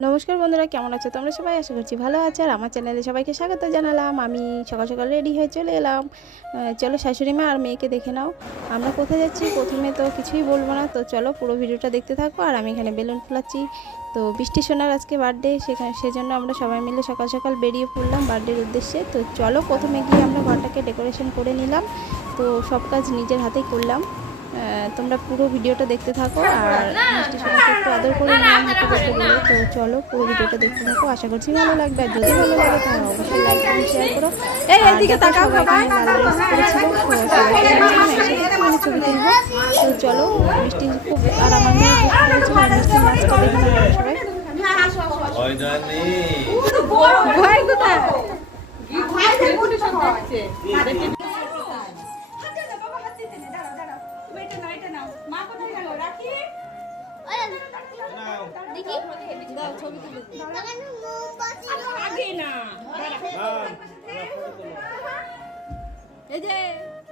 নমস্কার বন্ধুরা, কেমন আছো তোমরা সবাই? আশা করছি ভালো আছো আর আমার চ্যানেলে সবাইকে স্বাগত জানালাম। আমি সকাল সকাল রেডি হয়ে চলে এলাম। চলো শাশুড়ি মা আর মেয়েকে দেখে নাও। আমরা কোথায় যাচ্ছি? প্রথমে তো কিছুই বলব না। তো চলো পুরো ভিডিওটা দেখতে থাকো। আর আমি এখানে বেলুন ফুলাচ্ছি। তো বৃষ্টি সোনার আজকে বার্থডে সেখানে সেজন্য আমরা সবাই মিলে সকাল সকাল বেরিয়ে পড়লাম বার্থডের উদ্দেশ্যে। তো চলো প্রথমে গিয়ে আমরা ঘরটাকে ডেকোরেশন করে নিলাম। তো সব কাজ নিজের হাতেই করলাম। তোমরা পুরো ভিডিওটা দেখতে থাকো আর মিষ্টি একটু আদর করে নিলাম হাতে করতে বলে তো চলো পুরো ভিডিওটা দেখতে থাকো। আশা করছি ভালো লাগবে। আর যদি ভালো লাগে তাহলে অবশ্যই লাইক শেয়ার করো। এই এইদিকে তাকাও সবাই মানে ছবি তুলবো। তো চলো মিষ্টি খুব আর আমার মেয়ে খুব করেছিল আর মিষ্টি নাচটা দেখে নিলাম সবাই ভয় জানি ভয় কোথায় এই যে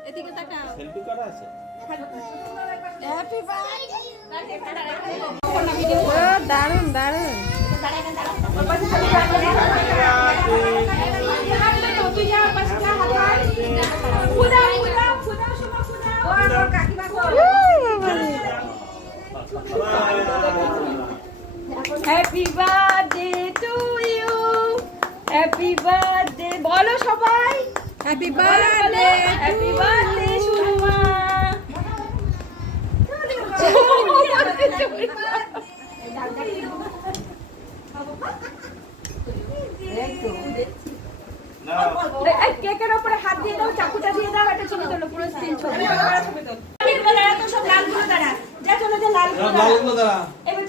এদিকে তাকাও। সেলফি করা আছে? ও দারুণ দারুণ। Happy birthday to you happy birthday বলো সবাই। Happy happy birthday Surma. কেকের উপরে হাত দিয়ে দাও চাকুটা দিয়ে দাও একটা ছবি তোলো পুরো স্টিল ছবি দাঁড়া তো সব লালগুলো দাঁড়া। যা চলে যা লালগুলো দাঁড়া।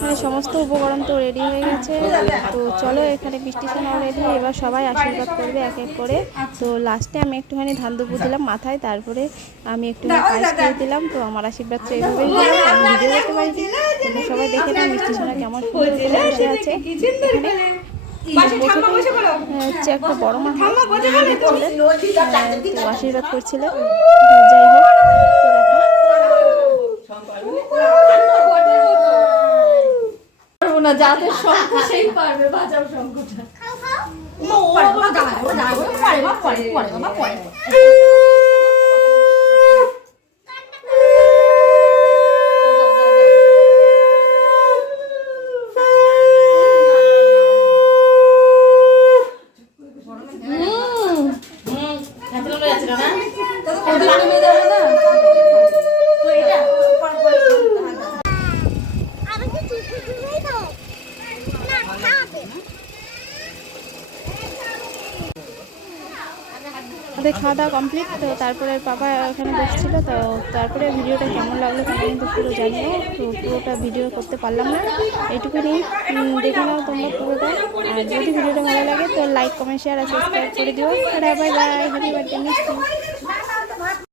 মানে সমস্ত উপকরণ তো রেডি হয়ে গেছে তো চলো এখানে বৃষ্টি সোনাও রেডি এবার সবাই আশীর্বাদ করবে এক এক করে তো লাস্টে আমি একটুখানি ধান দুপুর দিলাম মাথায় তারপরে আমি একটুখানি পায়েস করে দিলাম তো আমার আশীর্বাদ তো এইভাবেই হলো আমি ভিডিও করতে পারি তোমরা সবাই দেখে নাও মিষ্টি সোনা কেমন সুন্দর বসে আছে হ্যাঁ, হচ্ছে একটা বড় মা আশীর্বাদ করছিলেন যাই হোক তো দেখো পারব না যাদের শঙ্খ সেই পারবে বাজাও শঙ্খটা চুপি চুপি দাও না খাবে আমাদের খাওয়া দাওয়া কমপ্লিট তো তারপরে বাবা ওখানে বসছিল, তো তারপরে ভিডিওটা কেমন লাগল তোমরা কিন্তু পুরো জানিও তো পুরোটা ভিডিও করতে পারলাম না। এইটুকুনি দেখে নাও তোমরা পুরোটা। আর যদি ভিডিওটা ভালো লাগে, তো লাইক কমেন্ট শেয়ার আর সাবস্ক্রাইব করে দিও। Bye bye happy birthday